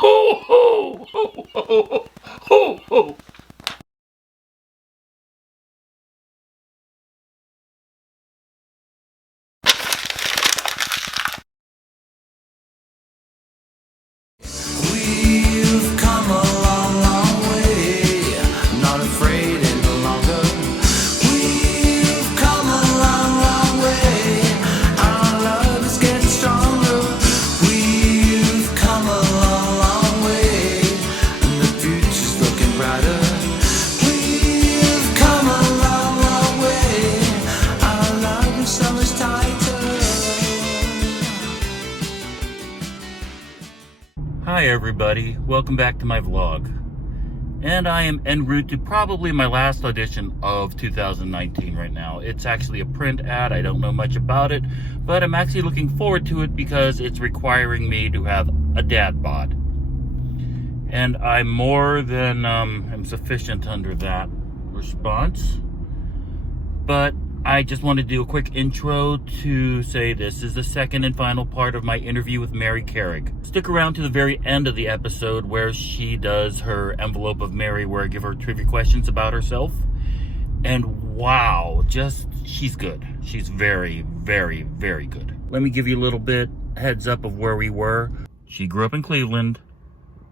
ho, ho, ho, ho, ho, ho. We've come a long, long way. I'm not afraid any longer. We've come a long, long way. Our love is getting stronger. We've come a long, long way, and the future's looking brighter. We've come a long, long way. Our love is so much tighter. Hi everybody, welcome back to my vlog. And I am en route to probably my last audition of 2019 right now. It's actually a print ad, I don't know much about it, but I'm actually looking forward to it because it's requiring me to have a dad bod. And I'm more than am sufficient under that response. But I just want to do a quick intro to say this is the second and final part of my interview with Mary Carrig. Stick around to the very end of the episode where she does her envelope of Mary, where I give her trivia questions about herself. And wow, she's good. She's very, very, very good. Let me give you a little bit heads up of where we were. She grew up in Cleveland,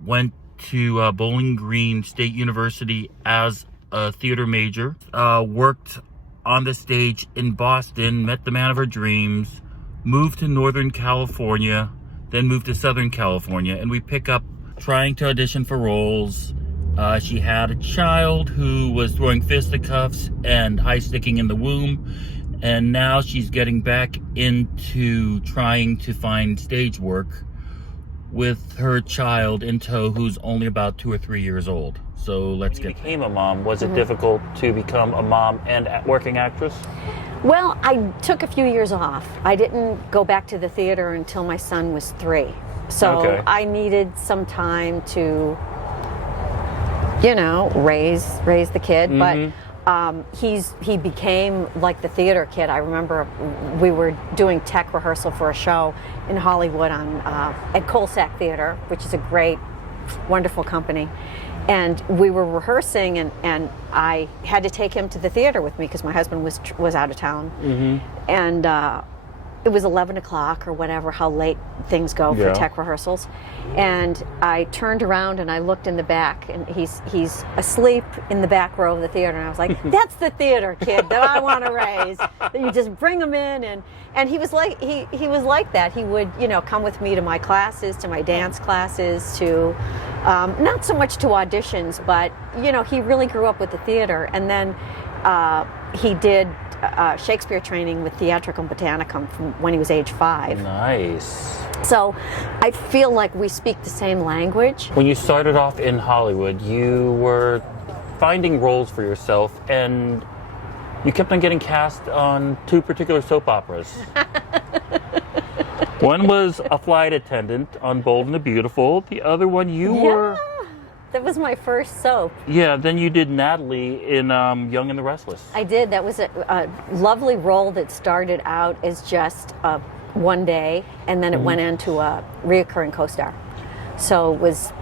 went to Bowling Green State University as a theater major, worked on the stage in Boston, met the man of her dreams, moved to Northern California, then moved to Southern California, and we pick up trying to audition for roles. She had a child who was throwing fisticuffs and high-sticking in the womb, and now she's getting back into trying to find stage work with her child in tow, who's only about 2 or 3 years old. So let's get. Became a mom. Was it difficult to become a mom and a working actress? Well, I took a few years off. I didn't go back to the theater until my son was 3. So Okay. I needed some time to, raise the kid. But he became like the theater kid. I remember we were doing tech rehearsal for a show in Hollywood at Colsack Theater, which is a great, wonderful company. And we were rehearsing, and I had to take him to the theater with me because my husband was out of town. And it was 11 o'clock or whatever, how late things go for tech rehearsals. And I turned around and I looked in the back, and he's asleep in the back row of the theater. And I was like, that's the theater kid that I want to raise. That you just bring him in. And he was like he was like that. He would, come with me to my classes, to my dance classes, to not so much to auditions, but he really grew up with the theater. And then he did Shakespeare training with Theatricum Botanicum from when he was age 5. Nice. So I feel like we speak the same language. When you started off in Hollywood, you were finding roles for yourself, and you kept on getting cast on 2 particular soap operas. One was a flight attendant on Bold and the Beautiful. The other one were... That was my first soap. Yeah, then you did Natalie in Young and the Restless. I did. That was a lovely role that started out as just one day, and then it went into a reoccurring co-star. So it was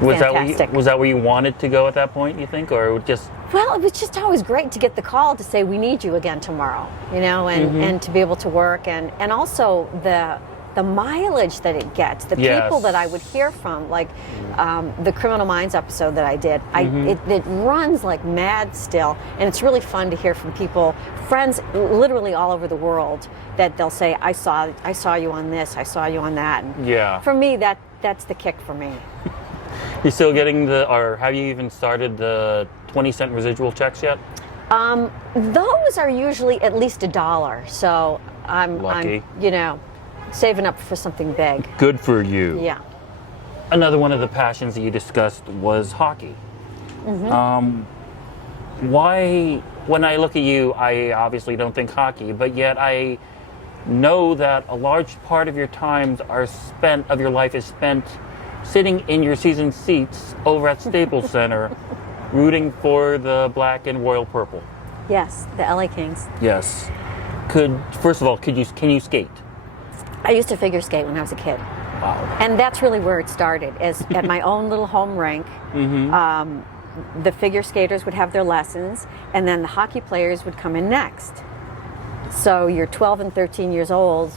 fantastic. Was that where you wanted to go at that point, you think, or just... Well, it was just always great to get the call to say, we need you again tomorrow, and to be able to work, and also the mileage that it gets, the people that I would hear from, like the Criminal Minds episode that I did, it runs like mad still, and it's really fun to hear from people, friends literally all over the world, that they'll say, I saw you on this, I saw you on that. And for me, that's the kick for me. You're still getting or have you even started the 20-cent residual checks yet? Those are usually at least $1, so I'm lucky. Saving up for something big. Good for you. Yeah. Another one of the passions that you discussed was hockey. Why, when I look at you, I obviously don't think hockey, but yet I know that a large part of your life is spent sitting in your season seats over at Staples Center, rooting for the black and royal purple. Yes, the LA Kings. Yes. First of all, can you skate? I used to figure skate when I was a kid. Wow. And that's really where it started, is at my own little home rink. The figure skaters would have their lessons, and then the hockey players would come in next. So you're 12 and 13 years old.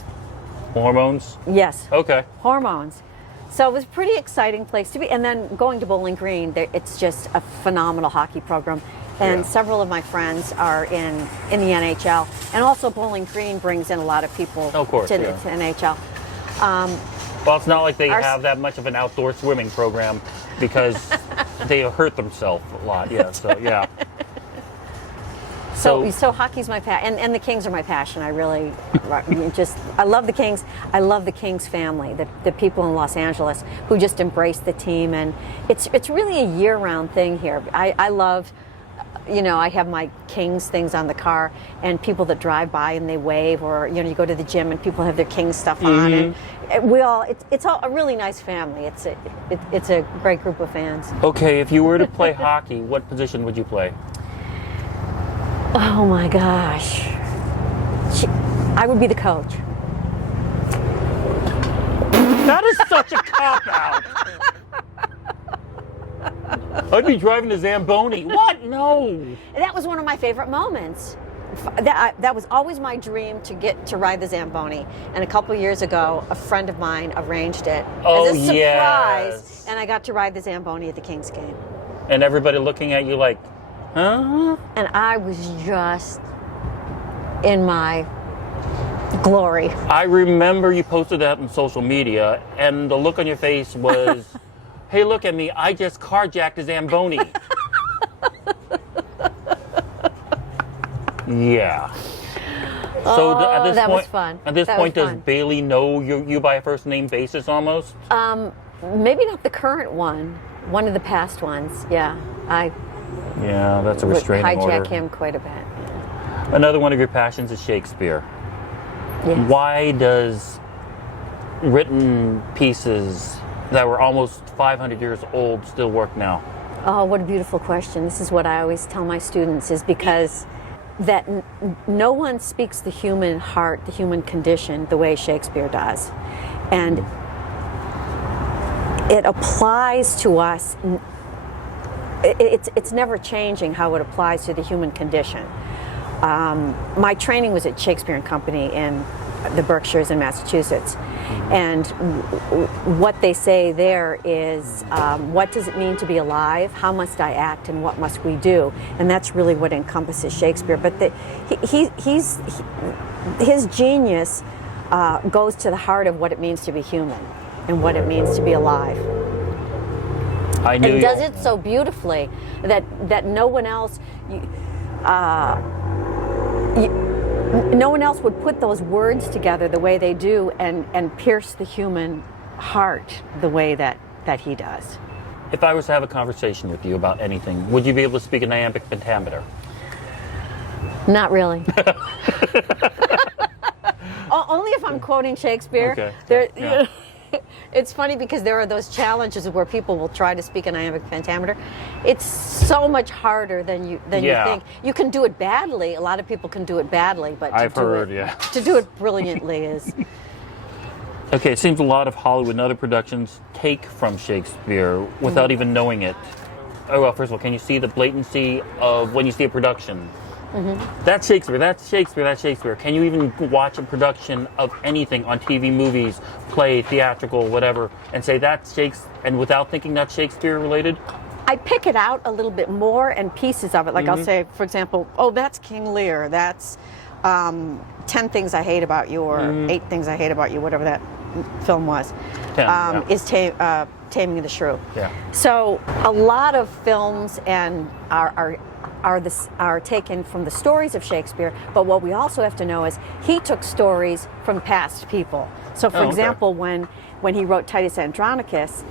Hormones? Yes. Okay. Hormones. So it was a pretty exciting place to be. And then going to Bowling Green, it's just a phenomenal hockey program. And several of my friends are in the NHL. And also Bowling Green brings in a lot of people Of course, to yeah. NHL. Well, it's not like they have that much of an outdoor swimming program because they hurt themselves a lot. Yeah. So yeah. So hockey's my passion, and the Kings are my passion. I really I love the Kings. I love the Kings family, the people in Los Angeles who just embrace the team, and it's really a year-round thing here. I love, I have my Kings things on the car, and people that drive by and they wave, or you go to the gym and people have their Kings stuff on, and it's all a really nice family. It's a great group of fans. Okay, if you were to play hockey, what position would you play? Oh my gosh. I would be the coach. That is such a cop-out. I'd be driving the Zamboni. What? No. That was one of my favorite moments. That was always my dream, to get to ride the Zamboni. And a couple years ago, a friend of mine arranged it as a surprise. Yes. And I got to ride the Zamboni at the Kings game. And everybody looking at you like, huh? And I was just in my glory. I remember you posted that on social media, and the look on your face was, hey, look at me, I just carjacked a Zamboni. Yeah. So at this that point, was fun. At this That point, was does fun. Bailey know you by a first name basis almost? Maybe not the current one. One of the past ones. Yeah. I Yeah, that's a would restraining hijack order. him quite a bit. Another one of your passions is Shakespeare. Yes. Why does written pieces that were almost 500 years old still work now? Oh, what a beautiful question. This is what I always tell my students, is because that no one speaks the human heart, the human condition, the way Shakespeare does. And it applies to us. It's never changing how it applies to the human condition. My training was at Shakespearean Company in the Berkshires in Massachusetts. And what they say there is, what does it mean to be alive? How must I act, and what must we do? And that's really what encompasses Shakespeare. But his genius goes to the heart of what it means to be human and what it means to be alive. I knew And does it so beautifully that no one else, no one else would put those words together the way they do, and pierce the human heart the way that he does. If I was to have a conversation with you about anything, would you be able to speak in iambic pentameter? Not really. Only if I'm quoting Shakespeare. Okay. There, Yeah. It's funny because there are those challenges where people will try to speak in iambic pentameter. It's so much harder than you think. You can do it badly. A lot of people can do it badly, but I've heard, yeah. To do it brilliantly is. Okay, it seems a lot of Hollywood and other productions take from Shakespeare without even knowing it. Oh, well, first of all, can you see the blatancy of when you see a production? That's Shakespeare, that's Shakespeare, that's Shakespeare. Can you even watch a production of anything on TV, movies, play, theatrical, whatever, and say that's Shakespeare, and without thinking that's Shakespeare related? I pick it out a little bit more and pieces of it. Like I'll say, for example, oh, that's King Lear. That's 10 Things I Hate About You, or 8 Things I Hate About You, whatever that film was. 10, is Taming of the Shrew. Yeah. So a lot of films and are taken from the stories of Shakespeare, but what we also have to know is he took stories from past people. So for example, when he wrote Titus Andronicus,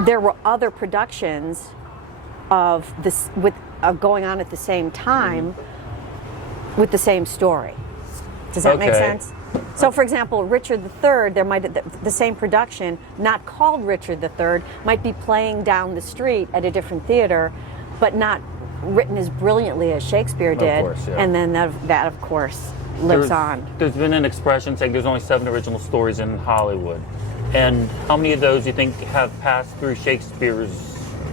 there were other productions of this going on at the same time with the same story. Does that make sense? So for example, Richard III, there might the same production, not called Richard III, might be playing down the street at a different theater, but not written as brilliantly as Shakespeare did. Of course, yeah. And then that of course lives on. There's been an expression saying there's only 7 original stories in Hollywood. And how many of those you think have passed through Shakespeare's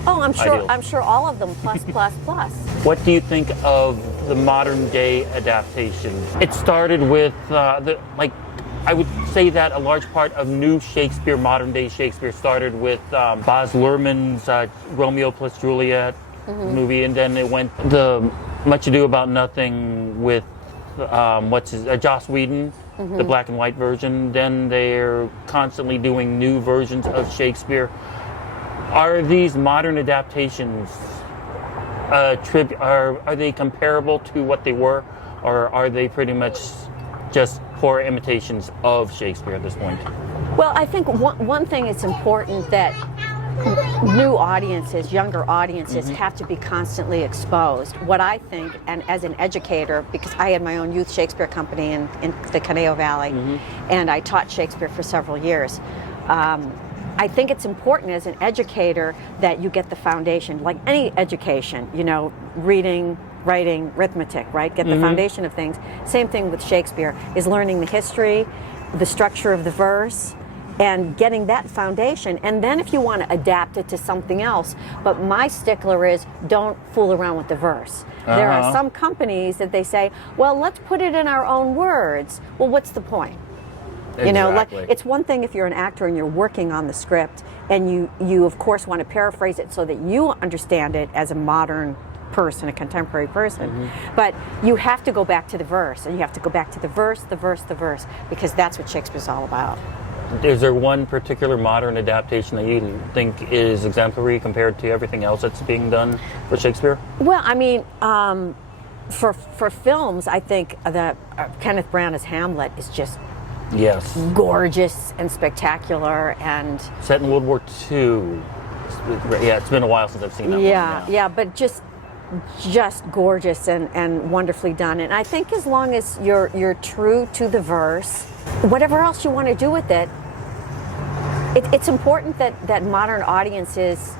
Oh, I'm sure. ideals? I'm sure all of them. Plus, plus, plus. What do you think of the modern day adaptation? It started with I would say that a large part of new Shakespeare, modern day Shakespeare, started with Baz Luhrmann's Romeo plus Juliet movie, and then it went the Much Ado About Nothing with Joss Whedon, the black and white version. Then they're constantly doing new versions of Shakespeare. Are these modern adaptations are they comparable to what they were, or are they pretty much just poor imitations of Shakespeare at this point? Well, I think one thing it's important that new audiences, younger audiences, have to be constantly exposed. What I think, and as an educator, because I had my own youth Shakespeare company in the Conejo Valley, and I taught Shakespeare for several years, I think it's important as an educator that you get the foundation, like any education, reading, writing, arithmetic, right? Get the foundation of things. Same thing with Shakespeare, is learning the history, the structure of the verse, and getting that foundation. And then if you want to adapt it to something else, but my stickler is don't fool around with the verse. There are some companies that they say, well, let's put it in our own words. Well, what's the point? Exactly. It's one thing if you're an actor and you're working on the script and you of course want to paraphrase it so that you understand it as a modern person, a contemporary person, but you have to go back to the verse, and you have to go back to the verse, because that's what Shakespeare's all about. Is there one particular modern adaptation that you think is exemplary compared to everything else that's being done for Shakespeare? Well, I mean, for films, I think that Kenneth Branagh's Hamlet is just gorgeous and spectacular, and set in World War II. Yeah, it's been a while since I've seen that one. Yeah, but just gorgeous and wonderfully done. And I think as long as you're true to the verse, whatever else you want to do with it, it's important that modern audiences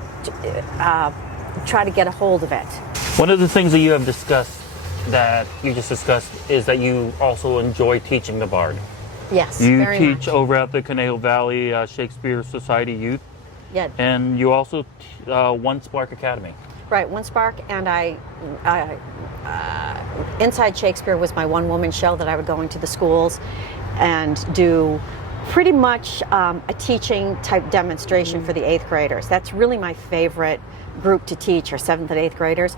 try to get a hold of it. One of the things that you have discussed, that you just discussed, is that you also enjoy teaching the Bard. Yes, you very teach much. over at the Conejo Valley Shakespeare Society Youth. Yeah. And you also One Spark Academy. Right, One Spark, and Inside Shakespeare was my one-woman show that I would go into the schools and do pretty much a teaching type demonstration for the 8th graders. That's really my favorite group to teach, are 7th and 8th graders,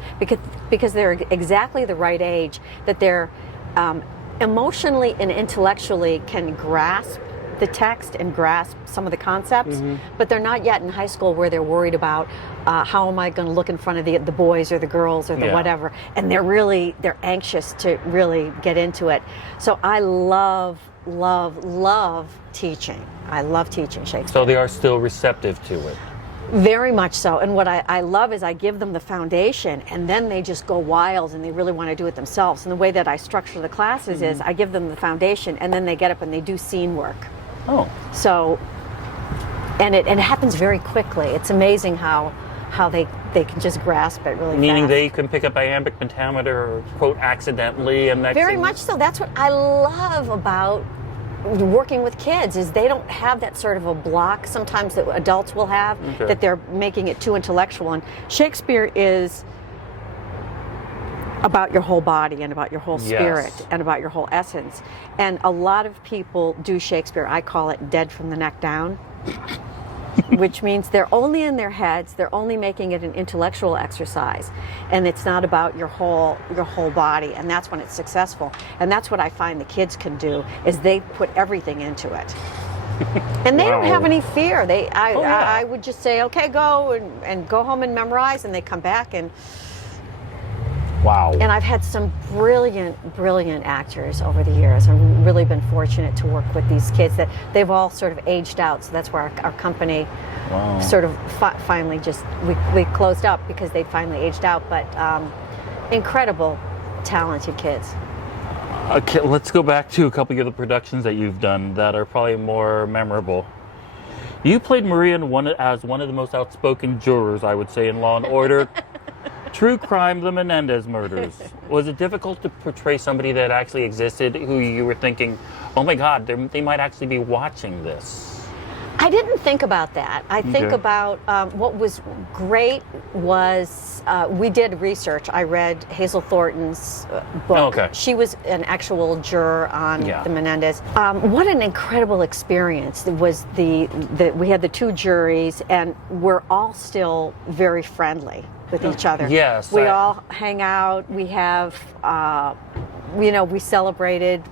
because they're exactly the right age that they're emotionally and intellectually can grasp the text and grasp some of the concepts, but they're not yet in high school where they're worried about how am I going to look in front of the boys or the girls or the whatever, and they're anxious to really get into it. So I love teaching. I love teaching Shakespeare. So they are still receptive to it. Very much so. And what I love is I give them the foundation, and then they just go wild and they really want to do it themselves. And the way that I structure the classes is I give them the foundation, and then they get up and they do scene work. Oh. So, and it happens very quickly. It's amazing how they can just grasp it really Meaning fast. they can pick up iambic pentameter, quote, accidentally, and next Very thing- much so. That's what I love about working with kids, is they don't have that sort of a block sometimes that adults will have, that they're making it too intellectual. And Shakespeare is about your whole body and about your whole spirit and about your whole essence. And a lot of people do Shakespeare, I call it dead from the neck down, which means they're only in their heads, they're only making it an intellectual exercise, and it's not about your whole body, and that's when it's successful. And that's what I find the kids can do, is they put everything into it. And they don't have any fear. I would just say, okay, go and go home and memorize, and they come back and wow. And I've had some brilliant actors over the years. I've really been fortunate to work with these kids that they've all sort of aged out. So that's where our company sort of finally just, we closed up because they finally aged out. But incredible, talented kids. Okay, let's go back to a couple of the productions that you've done that are probably more memorable. You played Maria as one of the most outspoken jurors, I would say, in Law & Order. True Crime, the Menendez murders. Was it difficult to portray somebody that actually existed, who you were thinking, oh my God, they might actually be watching this? I didn't think about that. I think Okay. about what was great was we did research. I read Hazel Thornton's book. Oh, okay. She was an actual juror on Yeah. the Menendez. What an incredible experience. It was we had the two juries, and we're all still very friendly with each other. Yes, We all hang out. We have, we celebrated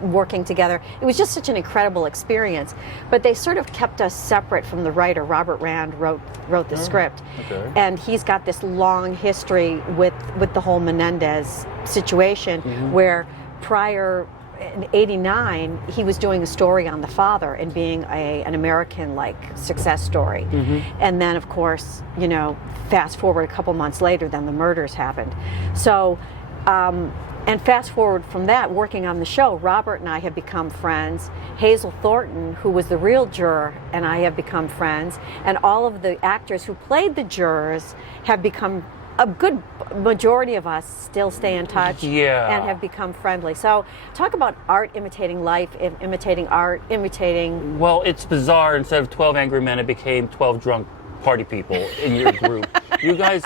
working together. It was just such an incredible experience. But they sort of kept us separate from the writer. Robert Rand wrote the script, okay. and he's got this long history with the whole Menendez situation, where prior in '89 he was doing a story on the father and being an American success story, and then of course fast forward a couple months later, then the murders happened. So. And fast forward from that, working on the show, Robert and I have become friends. Hazel Thornton, who was the real juror, and I have become friends. And all of the actors who played the jurors have become, a good majority of us still stay in touch and have become friendly. So talk about art imitating life, imitating art, imitating... Well, it's bizarre. Instead of 12 angry men, it became 12 drunk party people in your group. You guys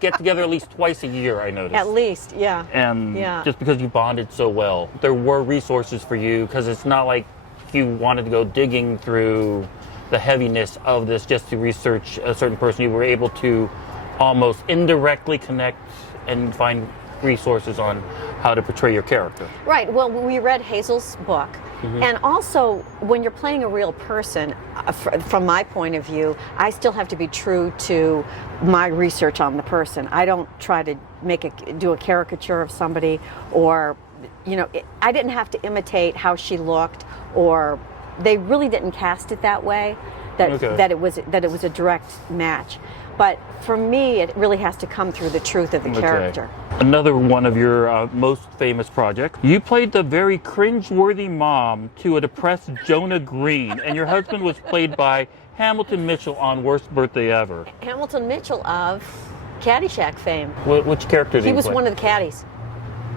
get together at least twice a year, I noticed. At least, yeah. And Yeah. just because you bonded so well, there were resources for you, because it's not like you wanted to go digging through the heaviness of this just to research a certain person. You were able to almost indirectly connect and find resources on how to portray your character. Right. Well, we read Hazel's book, and also when you're playing a real person, from my point of view, I still have to be true to my research on the person. I don't try to do a caricature of somebody, or I didn't have to imitate how she looked, or they really didn't cast it that way. That it was a direct match. But for me, it really has to come through the truth of the character. Another one of your most famous projects. You played the very cringe-worthy mom to a depressed Jonah Green, and your husband was played by Hamilton Mitchell on Worst Birthday Ever. Hamilton Mitchell of Caddyshack fame. Which character did He you was play? one of the caddies.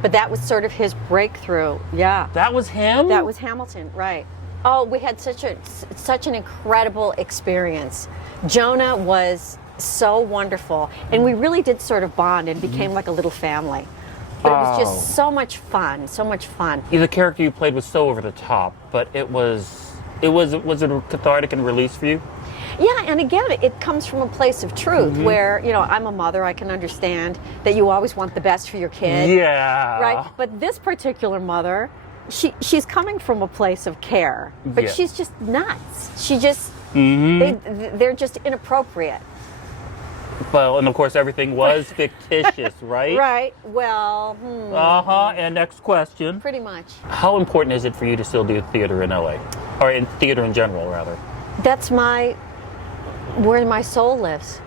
But that was sort of his breakthrough. Yeah. That was him? That was Hamilton, right. Oh, we had such an incredible experience. Jonah was so wonderful, and we really did sort of bond and became like a little family. But it was just so much fun, so much fun. The character you played was so over the top, but was it cathartic and release for you? Yeah, and again, it comes from a place of truth where, I'm a mother, I can understand that you always want the best for your kid. Yeah. Right? But this particular mother, she's coming from a place of care, but she's just nuts. She just, they're just inappropriate. Well, and of course everything was fictitious, right? Right. Well, And next question. pretty much. How important is it for you to still do theater in LA? Or in theater in general, rather? That's where my soul lives.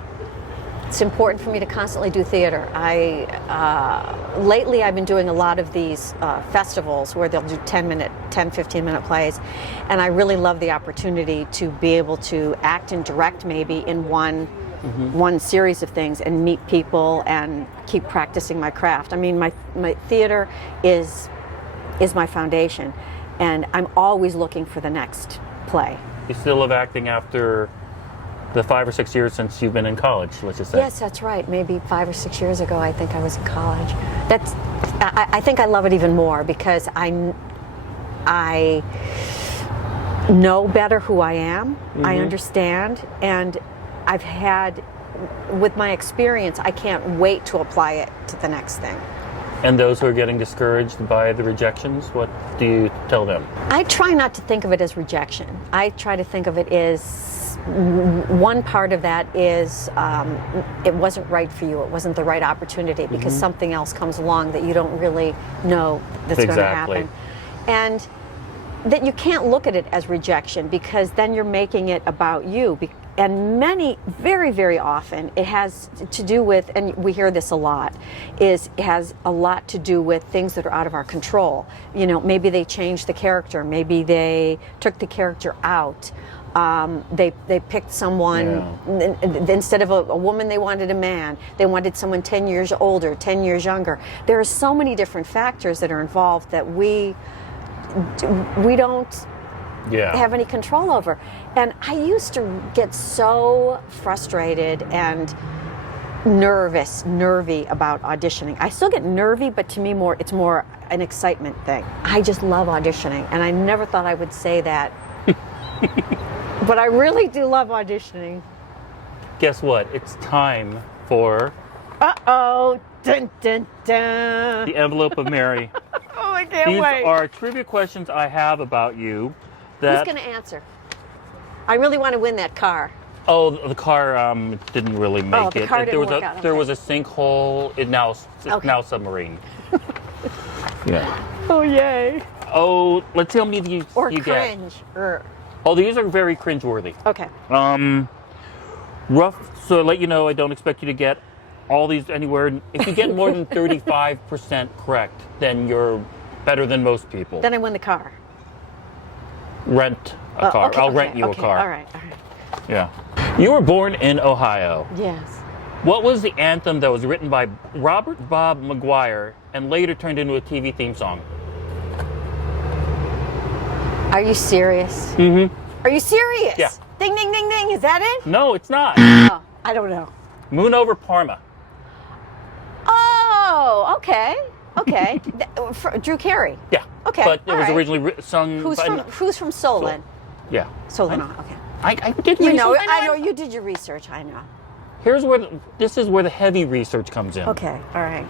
It's important for me to constantly do theater. Lately I've been doing a lot of these festivals where they'll do 15-minute plays, and I really love the opportunity to be able to act and direct maybe in one series of things and meet people and keep practicing my craft. I mean, my theater is my foundation, and I'm always looking for the next play. You still love acting after the 5 or 6 years since you've been in college, let's just say. Yes, that's right. Maybe 5 or 6 years ago, I think I was in college. I think I love it even more because I know better who I am. I understand, and I've had, with my experience, I can't wait to apply it to the next thing. And those who are getting discouraged by the rejections, what do you tell them? I try not to think of it as rejection. I try to think of it as one part of that is it wasn't right for you. It wasn't the right opportunity because something else comes along that you don't really know that's going to happen. And that you can't look at it as rejection because then you're making it about you. And very, very often, it has to do with, and we hear this a lot, it has a lot to do with things that are out of our control. Maybe they changed the character, maybe they took the character out. They picked someone, instead of a woman, they wanted a man. They wanted someone 10 years older, 10 years younger. There are so many different factors that are involved that we don't have any control over. And I used to get so frustrated and nervy about auditioning. I still get nervy, but to me it's more an excitement thing. I just love auditioning, and I never thought I would say that. But I really do love auditioning. Guess what? It's time for Uh-oh. Dun, dun, dun. the envelope of Mary. Oh, I can't These wait. are trivia questions I have about you. Who's going to answer? I really want to win that car. Oh, the car didn't really make the it. car There didn't was work out, there okay. was a sinkhole. It's now submarine. Yeah. Oh, yay. Oh, let's see how many of you Or you cringe. get. Oh, these are very cringeworthy. Okay. Rough. So to let you know, I don't expect you to get all these anywhere. If you get more than 35% correct, then you're better than most people. Then I win the car. Rent a car. Okay, I'll rent you a okay, car. All right. Yeah. You were born in Ohio. Yes. What was the anthem that was written by Robert Bob McGuire and later turned into a TV theme song? Are you serious? Mm-hmm. Are you serious? Yeah. Ding, ding, ding, ding. Is that it? No, it's not. Oh, I don't know. Moon over Parma. Oh, okay. Okay. Drew Carey. Yeah. Okay, But it all was right. originally sung Who's by... from Solon? Yeah. Solon. I- Okay. I did You research. know, I know you did your research. I know. Here's where this is where the heavy research comes in. Okay. All right.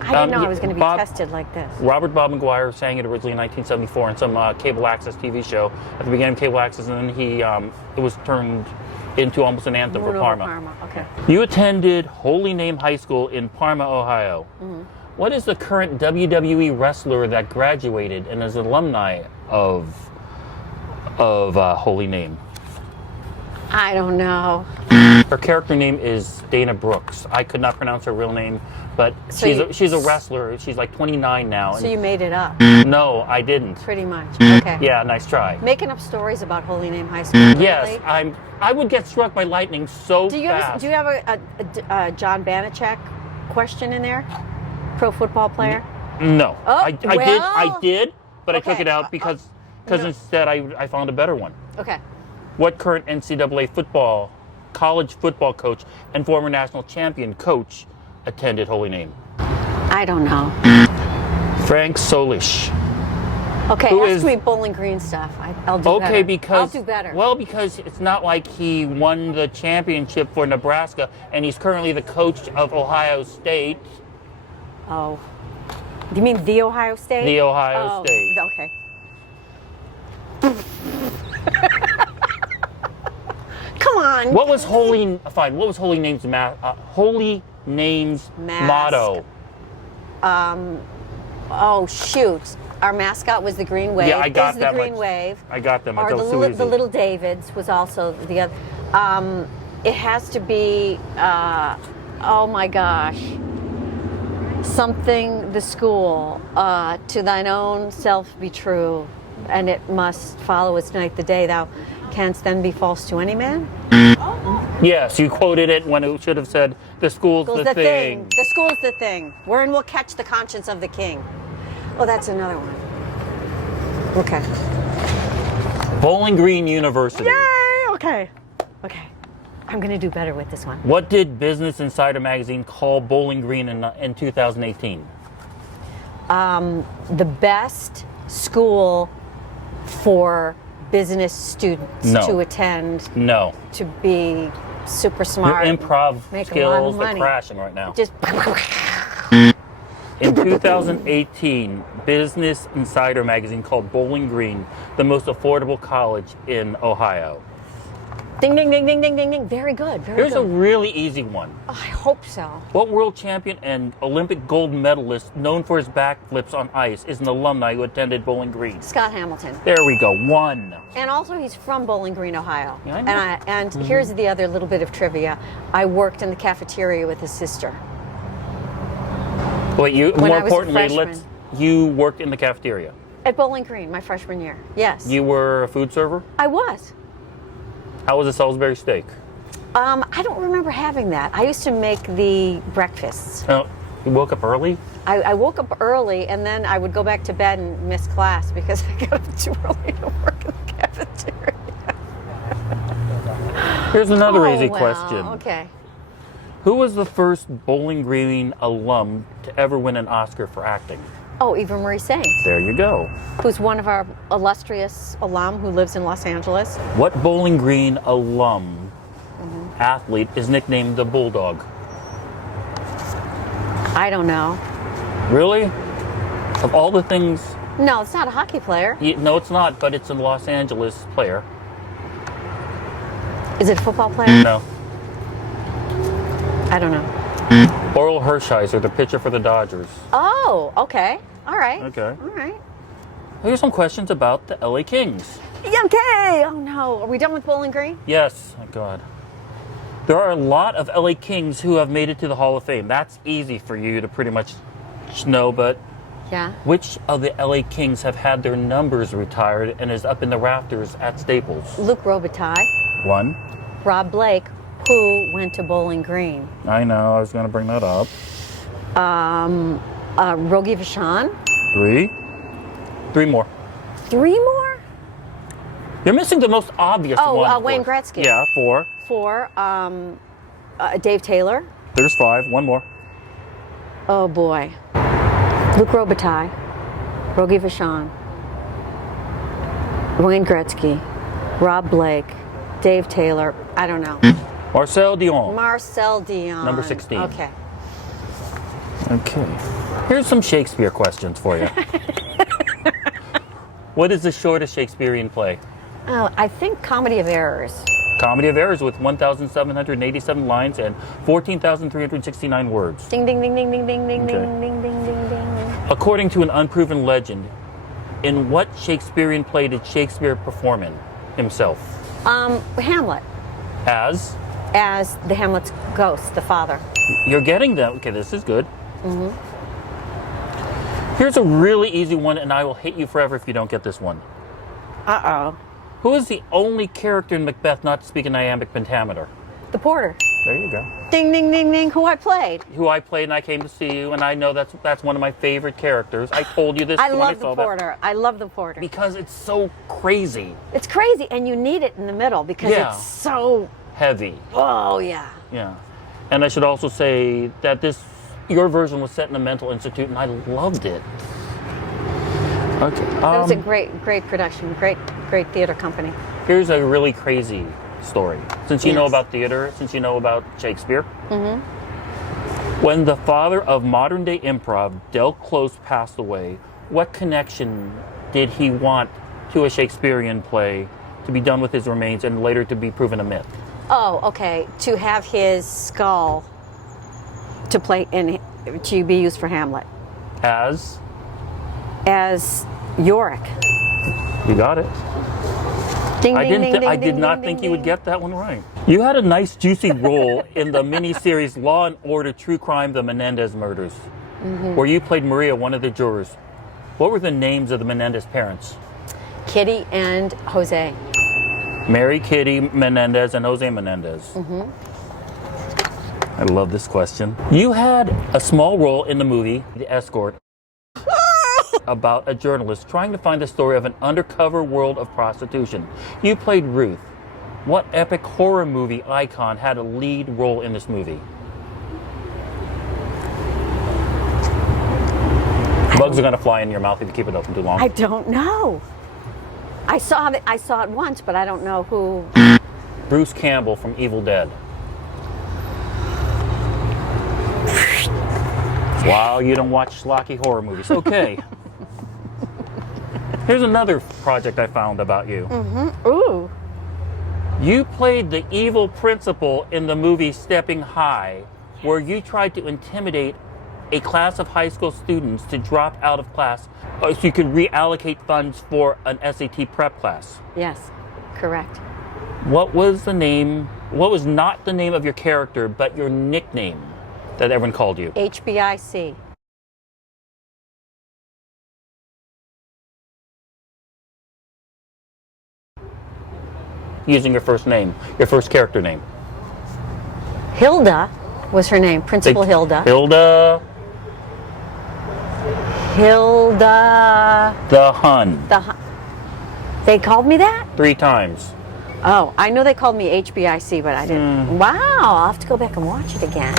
I didn't know I was going to be Bob- tested like this. Robert Bob McGuire sang it originally in 1974 in some cable access TV show at the beginning of cable access, and then it was turned into almost an anthem Moon for over Parma. Parma. Okay. You attended Holy Name High School in Parma, Ohio. Mm-hmm. What is the current WWE wrestler that graduated and is an alumni of Holy Name? I don't know. Her character name is Dana Brooks. I could not pronounce her real name, but So she's a wrestler. She's like 29 now. So you made it up, No, I didn't. pretty much. Okay. Yeah, nice try. Making up stories about Holy Name High School. Yes, Really? I would get struck by lightning so Do you fast. have a John Banachek question in there? Pro football player. No, Oh, I did, but I took Okay. it out because no. instead I found a better one. Okay. What current NCAA college football coach and former national champion coach attended Holy Name? I don't know. Frank Solish. Okay, Who ask is- me Bowling Green stuff. I'll do better. Okay, because I'll do better. Well, because it's not like he won the championship for Nebraska, and he's currently the coach of Ohio State. Oh. You mean the Ohio State? The Ohio State. Okay. Come on. What was Holy? Fine. What was Holy Name's Holy Name's Mask. motto? Oh shoot! Our mascot was the Green Wave. Yeah, I got is that the Green much. Wave. I got them. Or That was too easy. the Little Davids was also the other. It has to be. Oh my gosh. Something the school. To thine own self be true, and it must follow its night the day. Thou canst then be false to any man. Yes, you quoted it when it should have said, "The school's the thing." The school's the thing. Wherein we'll catch the conscience of the king. Oh, that's another one. Okay. Bowling Green University. Yay! Okay. Okay. I'm going to do better with this one. What did Business Insider magazine call Bowling Green in 2018? The best school for business students No. to attend, No. to be super Your smart. improv make a lot of skills are money. crashing right now. Just In 2018, Business Insider magazine called Bowling Green the most affordable college in Ohio. ding, ding, ding, ding, ding, ding, ding. Very good. Very Here's a good. really easy one. Oh, I hope so. What world champion and Olympic gold medalist known for his backflips on ice is an alumni who attended Bowling Green? Scott Hamilton. There we go. One. And also, he's from Bowling Green, Ohio. Yeah, I know. And here's the other little bit of trivia. I worked in the cafeteria with his sister. Wait, you. When More I was a importantly, freshman. you worked in the cafeteria. At Bowling Green, my freshman year. Yes. You were a food server. I was. How was the Salisbury steak? I don't remember having that. I used to make the breakfasts. Oh, you woke up early. I woke up early and then I would go back to bed and miss class because I got up too early to work in the cafeteria. Here's another Oh, easy well, question. Okay. Who was the first Bowling Green alum to ever win an Oscar for acting? Oh, Eva Marie Saint, There you go. who's one of our illustrious alum who lives in Los Angeles. What Bowling Green alum athlete is nicknamed the Bulldog? I don't know. Really? Of all the things, No, it's not a hockey player. no, it's not, but it's a Los Angeles player. Is it a football player? No. I don't know. Oral Hershiser, the pitcher for the Dodgers. Oh, okay. All right. Okay. All right. Here's some questions about the LA Kings. Okay. Oh no. Are we done with Bowling Green? Yes, oh God. There are a lot of LA Kings who have made it to the Hall of Fame. That's easy for you to pretty much know, but Yeah. which of the LA Kings have had their numbers retired and is up in the rafters at Staples? Luke Robitaille, One. Rob Blake, who went to Bowling Green. I know, I was going to bring that up. Rogi Vachon. Three. Three more. 3 more? You're missing the most obvious one. Oh, of Wayne course. Gretzky. Yeah, 4. 4. Dave Taylor. There's 5. One more. Oh boy. Luke Robitaille, Rogi Vachon, Wayne Gretzky, Rob Blake, Dave Taylor. I don't know. Marcel Dion. Marcel Dion. Number 16. Okay. Okay. Here's some Shakespeare questions for you. What is the shortest Shakespearean play? Oh, I think Comedy of Errors. Comedy of Errors with 1,787 lines and 14,369 words. Ding ding ding ding ding ding ding Okay. ding ding ding ding ding. According to an unproven legend, in what Shakespearean play did Shakespeare perform in himself? Hamlet As? as the Hamlet's ghost, the father. You're getting them. Okay, this is good. Here's a really easy one, and I will hate you forever if you don't get this one. Uh-oh. Who is the only character in Macbeth not to speak in iambic pentameter? The porter. There you go. Ding ding ding ding. Who I played. Who I played, and I came to see you, and I know that's one of my favorite characters. I told you this I when love I the saw that. porter. I love the porter. Because it's so crazy. It's crazy, and you need it in the middle because Yeah. it's so. Heavy. Oh yeah. Yeah. And I should also say that your version was set in a mental institute, and I loved it. Okay. That was a great production. Great theater company. Here's a really crazy story. Since you know Yes. about theater, since you know about Shakespeare. When the father of modern day improv, Del Close, passed away, what connection did he want to a Shakespearean play to be done with his remains and later to be proven a myth? Oh, okay. To have his skull to play in to be used for Hamlet As? as Yorick. You got it. Ding I ding didn't. ding ding I ding did not ding, think ding, you would ding. get that one right. You had a nice juicy role in the miniseries Law and Order: True Crime: The Menendez Murders, where you played Maria, one of the jurors. What were the names of the Menendez parents? Kitty and Jose. Mary Kitty Menendez and Jose Menendez. I love this question. You had a small role in the movie The Escort about a journalist trying to find the story of an undercover world of prostitution. You played Ruth. What epic horror movie icon had a lead role in this movie? Bugs are going to fly in your mouth if you keep it open too long. I don't know. I saw it once, but I don't know who. Bruce Campbell from Evil Dead. Wow, you don't watch schlocky horror movies. Okay. Here's another project I found about you. Ooh. You played the evil principal in the movie Stepping High, where you tried to intimidate a class of high school students to drop out of class so you could reallocate funds for an SAT prep class. Yes, correct. What was not the name of your character, but your nickname that everyone called you? HBIC. Using your first name, your first character name. Hilda was her name. Principal Hilda. Hilda Hilda. the Hun. They called me that? 3 times. Oh, I know they called me HBIC, but I didn't. Wow, I'll have to go back and watch it again.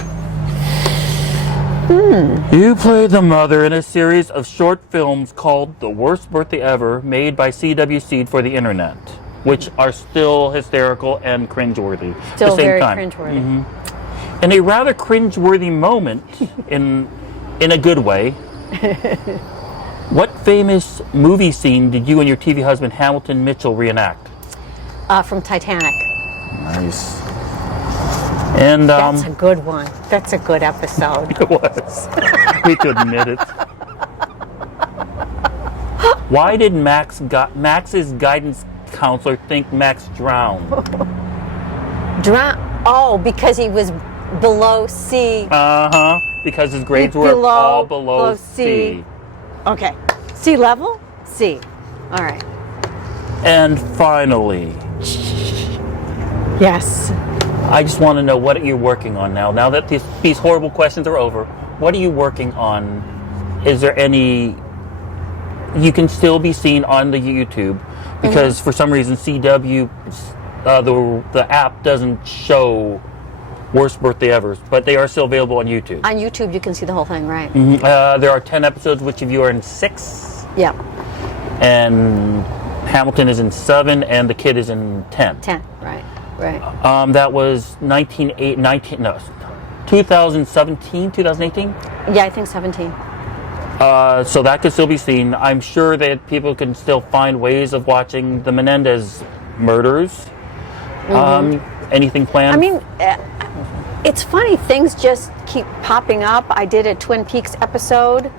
You played the mother in a series of short films called The Worst Birthday Ever, made by CWC for the internet, which are still hysterical and cringeworthy at Still the same very time. cringeworthy. In a rather cringeworthy moment, in a good way, what famous movie scene did you and your TV husband Hamilton Mitchell reenact? From Titanic. Nice. And That's a good one. That's a good episode. it was. We hate to admit it. Why did Max's guidance counselor think Max drowned? Oh, because he was below C. Because his grades were all below C. Okay. C level? C. All right. And finally, Yes. I just want to know what you're working on now. Now that these horrible questions are over, what are you working on? Is there any... You can still be seen on the YouTube because for some reason CW, the app doesn't show Worst Birthday Ever, but they are still available on YouTube. On YouTube, you can see the whole thing, right? There are 10 episodes, which of you are in 6. Yeah. And Hamilton is in 7, and the kid is in 10. 10, right. Right. That was 2017, 2018? Yeah, I think 17. So that could still be seen. I'm sure that people can still find ways of watching the Menendez murders. Anything planned? I mean, it's funny. Things just keep popping up. I did a Twin Peaks episode.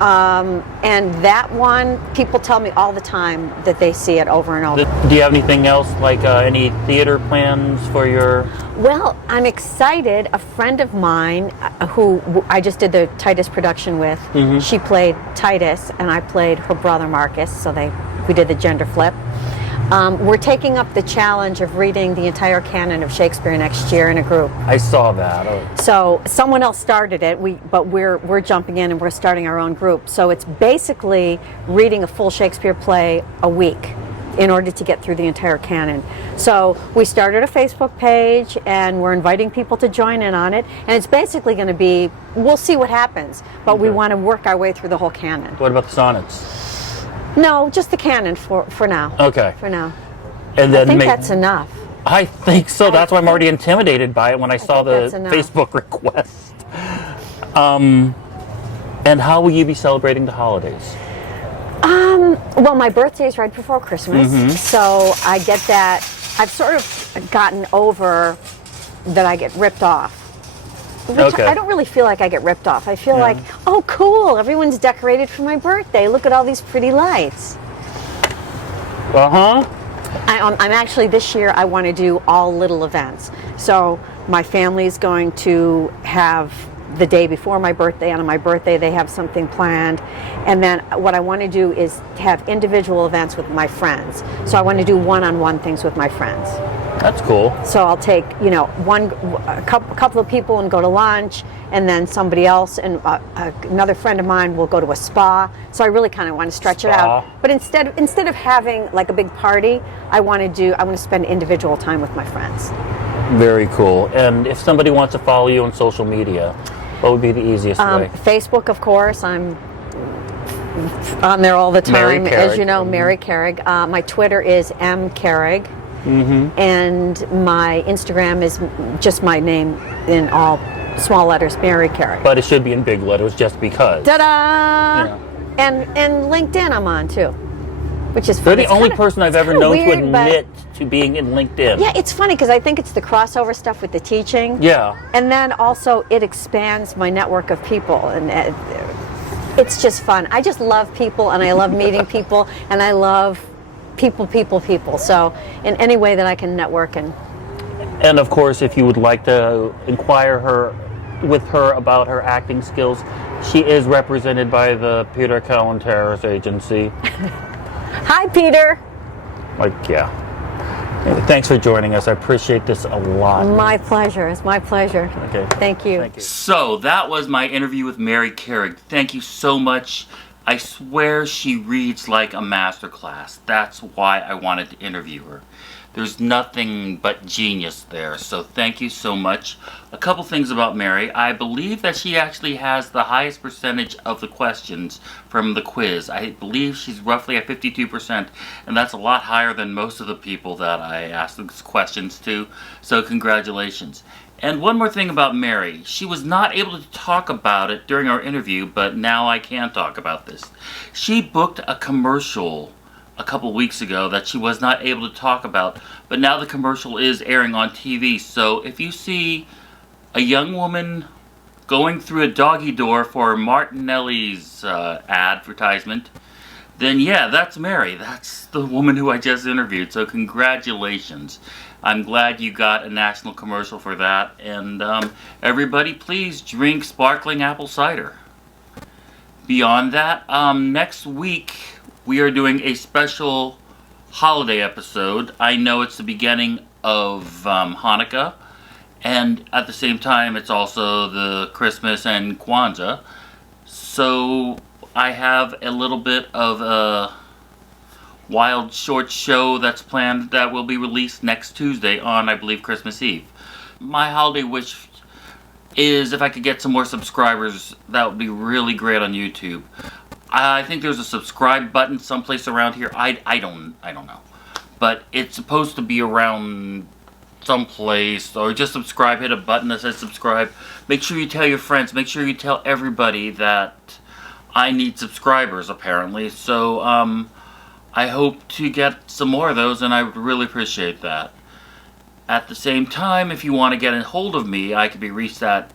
And that one, people tell me all the time that they see it over and over. Do you have anything else, like any theater plans for your... Well, I'm excited. A friend of mine who I just did the Titus production with, she played Titus and I played her brother Marcus, so we did the gender flip. We're taking up the challenge of reading the entire canon of Shakespeare next year in a group. I saw that. So someone else started it, but we're jumping in and we're starting our own group. So it's basically reading a full Shakespeare play a week in order to get through the entire canon. So we started a Facebook page and we're inviting people to join in on it. And it's basically going to be, we'll see what happens, but we want to work our way through the whole canon. What about the sonnets? No, just the canon for now. Okay. For now. And then I think that's enough. I think so. That's why I'm already intimidated by it when I saw the that's enough. Facebook request. And how will you be celebrating the holidays? Well, my birthday is right before Christmas, so I get that. I've sort of gotten over that I get ripped off. Which I don't really feel like I get ripped off. I feel like, oh, cool, everyone's decorated for my birthday. Look at all these pretty lights. I'm actually, this year, I want to do all little events. So my family's going to have the day before my birthday, and on my birthday they have something planned. And then what I want to do is have individual events with my friends. So I want to do one-on-one things with my friends. That's cool. So I'll take, a couple of people and go to lunch, and then somebody else and another friend of mine will go to a spa. So I really kind of want to stretch it out. But instead of having like a big party, I want to spend individual time with my friends. Very cool. And if somebody wants to follow you on social media, what would be the easiest way? Facebook, of course. I'm on there all the time, as you know, Mary Carrig. My Twitter is mcarrig. And my Instagram is just my name in all small letters, Mary Carrig. But it should be in big letters just because. Ta-da! Yeah. And LinkedIn I'm on too, which is funny. You're the only person I've ever known to admit to being in LinkedIn. Yeah, it's funny because I think it's the crossover stuff with the teaching. Yeah. And then also it expands my network of people, and it's just fun. I just love people, and I love meeting people, and I love people. So in any way that I can network and of course, if you would like to inquire with her about her acting skills, she is represented by the Peter Callantaris Agency. Hi, Peter. Thanks for joining us. I appreciate this a lot. My pleasure. It's my pleasure. Okay. Thank you. So that was my interview with Mary Carrig. Thank you so much. I swear she reads like a masterclass. That's why I wanted to interview her. There's nothing but genius there. So thank you so much. A couple things about Mary. I believe that she actually has the highest percentage of the questions from the quiz. I believe she's roughly at 52%, and that's a lot higher than most of the people that I asked these questions to. So congratulations. And one more thing about Mary. She was not able to talk about it during our interview, but now I can talk about this. She booked a commercial a couple weeks ago that she was not able to talk about, but now the commercial is airing on TV. So if you see a young woman going through a doggy door for Martinelli's advertisement, then yeah, that's Mary. That's the woman who I just interviewed. So congratulations. I'm glad you got a national commercial for that. And everybody, please drink sparkling apple cider. Beyond that, next week we are doing a special holiday episode. I know it's the beginning of Hanukkah, and at the same time it's also the Christmas and Kwanzaa. So I have a little bit of a wild short show that's planned that will be released next Tuesday on, I believe, Christmas Eve. My holiday wish is if I could get some more subscribers. That would be really great on YouTube. I think there's a subscribe button someplace around here. I don't know, but it's supposed to be around someplace. Or just subscribe. Hit a button that says subscribe. Make sure you tell your friends. Make sure you tell everybody that I need subscribers. Apparently, so I hope to get some more of those, and I would really appreciate that. At the same time, if you want to get a hold of me, I can be reached at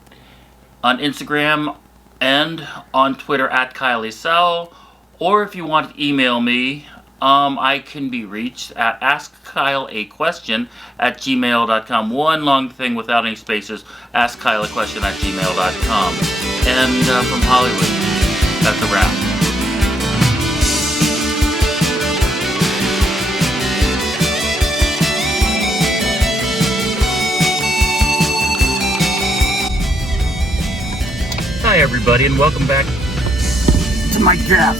on Instagram and on Twitter at Isao, or if you want to email me, I can be reached at askkyleaquestion@gmail.com. One long thing without any spaces, askkyleaquestion@gmail.com. And from Hollywood, that's a wrap. Hi everybody, and welcome back to my death.